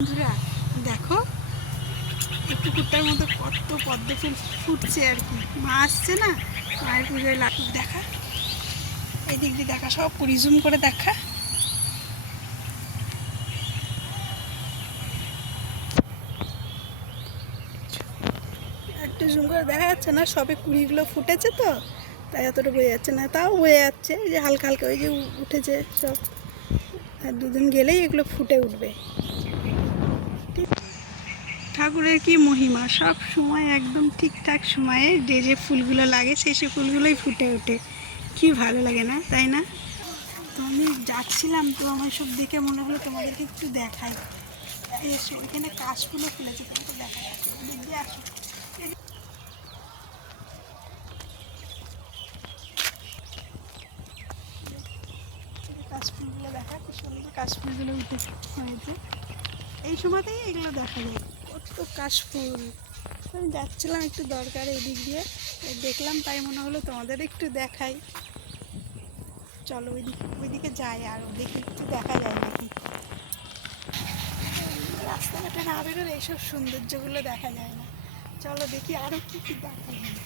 বন্ধুরা দেখো এই পুকুরটার মধ্যে কত পদ্ম ফুল ফুটছে আর কি। মা আসছে না, মায়ের পুজোয় লাটুক দেখা, এই দিক দিয়ে দেখা, সব পুরি জুম করে দেখা। একটু জুম করে দেখা যাচ্ছে না, সবে কুড়িগুলো ফুটেছে তো তাই অতটা বোঝা যাচ্ছে না, তাও বোঝা যাচ্ছে এই যে হালকা হালকা ওই যে উঠেছে সব। আর দুদিন গেলেই এগুলো ফুটে উঠবে। ঠাকুরের কি মহিমা, সব সময় একদম ঠিকঠাক সময়ে যে যে ফুলগুলো লাগে সেই সে ফুলগুলোই ফুটে ওঠে। কি ভালো লাগে না, তাই না? তো আমি যাচ্ছিলাম তো আমার সব দেখে মনে হলো তোমাদেরকে একটু দেখাই। এসো, এখানে কাশফুলও ফুলেছে, তোমাকে দেখা যাচ্ছে, দিক দিয়ে আসো। কাশফুলগুলো দেখা, কি সুন্দর কাশফুলগুলো উঠে হয়েছে। এই সময়তেই এগুলো দেখা যায়, কত কাশফুল। আমি যাচ্ছিলাম একটু দরকার এই দিক দিয়ে, দেখলাম তাই মনে হলো তোমাদের একটু দেখাই। চলো ওইদিকে যাই, আর দেখি একটু দেখা যায় নাকি। রাস্তাঘাটে না বেরোলে এইসব সৌন্দর্যগুলো দেখা যায় না। চলো দেখি আরও কী কী দেখা যায়।